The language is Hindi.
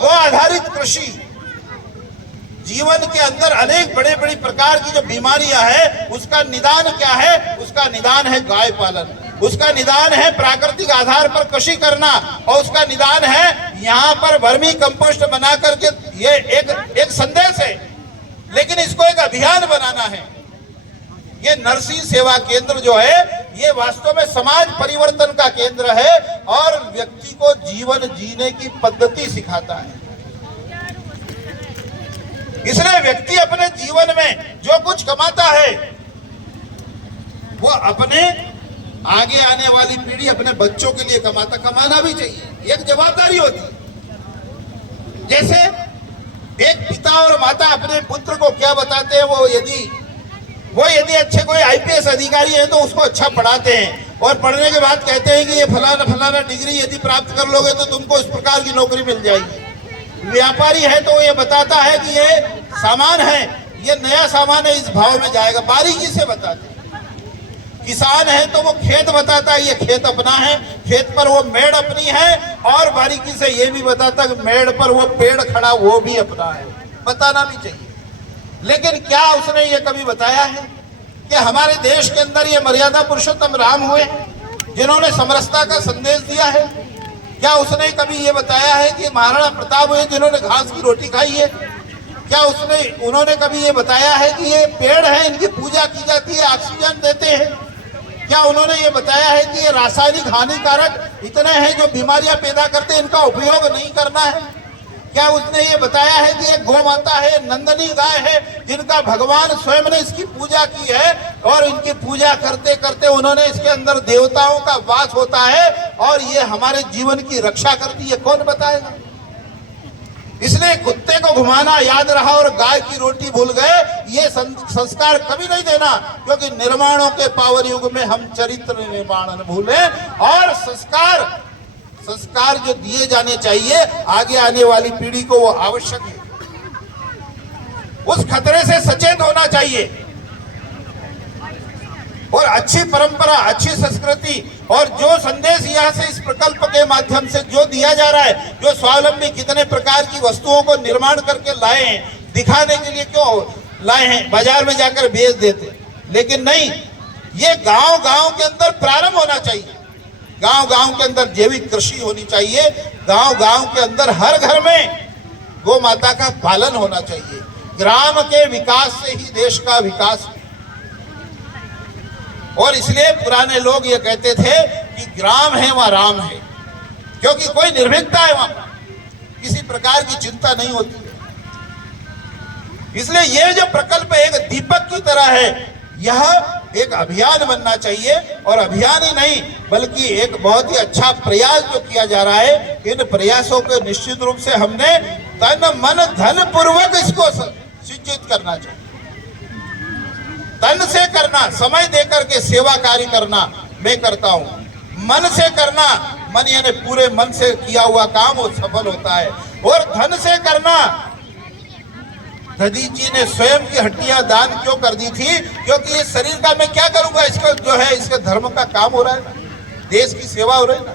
गो आधारित कृषि जीवन के अंदर अनेक बड़े बड़ी प्रकार की जो बीमारियां है उसका निदान क्या है? उसका निदान है गाय पालन, उसका निदान है प्राकृतिक आधार पर कृषि करना, और उसका निदान है यहाँ पर वर्मी कंपोस्ट बना करके। ये एक संदेश है, लेकिन इसको एक अभियान बनाना है। ये नरसिंह सेवा केंद्र जो है ये वास्तव में समाज परिवर्तन का केंद्र है और व्यक्ति को जीवन जीने की पद्धति सिखाता है। इसलिए व्यक्ति अपने जीवन में जो कुछ कमाता है वो अपने आगे आने वाली पीढ़ी, अपने बच्चों के लिए कमाना भी चाहिए, एक जवाबदारी होती है। जैसे एक पिता और माता अपने पुत्र को क्या बताते हैं, वो यदि अच्छे कोई आईपीएस अधिकारी है तो उसको अच्छा पढ़ाते हैं और पढ़ने के बाद कहते हैं कि ये फलाना डिग्री यदि प्राप्त कर लोगे तो तुमको इस प्रकार की नौकरी मिल जाएगी। व्यापारी है तो ये बताता है कि ये सामान है, ये नया सामान है, इस भाव में जाएगा, बारीकी से बताते हैं। किसान है तो वो खेत बताता है, ये खेत अपना है, खेत पर वो मेड़ अपनी है, और बारीकी से ये भी बताता है मेड़ पर वो पेड़ खड़ा वो भी अपना है। बताना भी चाहिए, लेकिन क्या उसने ये कभी बताया है कि हमारे देश के अंदर ये मर्यादा पुरुषोत्तम राम हुए जिन्होंने समरसता का संदेश दिया है? क्या उसने कभी ये बताया है कि महाराणा प्रताप हुए जिन्होंने घास की रोटी खाई है? क्या उन्होंने कभी ये बताया है कि ये पेड़ है, इनकी पूजा की जाती है, ऑक्सीजन देते हैं? क्या उन्होंने ये बताया है कि ये रासायनिक हानिकारक इतने हैं जो बीमारियां पैदा करते हैं, इनका उपयोग नहीं करना है? क्या उसने ये बताया है कि एक गौ माता है, नंदनी गाय है, जिनका भगवान स्वयं ने इसकी पूजा की है और इनकी पूजा करते करते उन्होंने इसके अंदर देवताओं का वास होता है और ये हमारे जीवन की रक्षा करती है? कौन बताएगा? इसलिए कुत्ते को घुमाना याद रहा और गाय की रोटी भूल गए, ये संस्कार कभी नहीं देना, क्योंकि निर्माणों के पावर युग में हम चरित्र निर्माण न भूलें। और संस्कार जो दिए जाने चाहिए आगे आने वाली पीढ़ी को वो आवश्यक है, उस खतरे से सचेत होना चाहिए। और अच्छी परंपरा, अच्छी संस्कृति और जो संदेश यहाँ से इस प्रकल्प के माध्यम से जो दिया जा रहा है, जो स्वावलंबी कितने प्रकार की वस्तुओं को निर्माण करके लाए हैं, दिखाने के लिए क्यों लाए हैं, बाजार में जाकर बेच देते, लेकिन नहीं, ये गांव-गांव के अंदर प्रारंभ होना चाहिए। गांव-गांव के अंदर जैविक कृषि होनी चाहिए, गांव-गांव के अंदर हर घर में गौ माता का पालन होना चाहिए। ग्राम के विकास से ही देश का विकास है। और इसलिए पुराने लोग ये कहते थे कि ग्राम है वहां राम है, क्योंकि कोई निर्भीकता है वहां, किसी प्रकार की चिंता नहीं होती है। इसलिए ये जो प्रकल्प एक दीपक की तरह है, यह एक अभियान बनना चाहिए, और अभियान ही नहीं बल्कि एक बहुत ही अच्छा प्रयास जो किया जा रहा है। इन प्रयासों को निश्चित रूप से हमने तन मन धन पूर्वक इसको सिंचित करना चाहिए। तन से करना, समय देकर के सेवा कार्य करना मैं करता हूं। मन से करना, मन यानी पूरे मन से किया हुआ काम वो सफल होता है। और धन से करना, दधी जी ने स्वयं की हड्डियां दान क्यों कर दी थी? क्योंकि इस शरीर का मैं क्या करूंगा, इसको जो है इसके धर्म का काम हो रहा है ना, देश की सेवा हो रही है ना।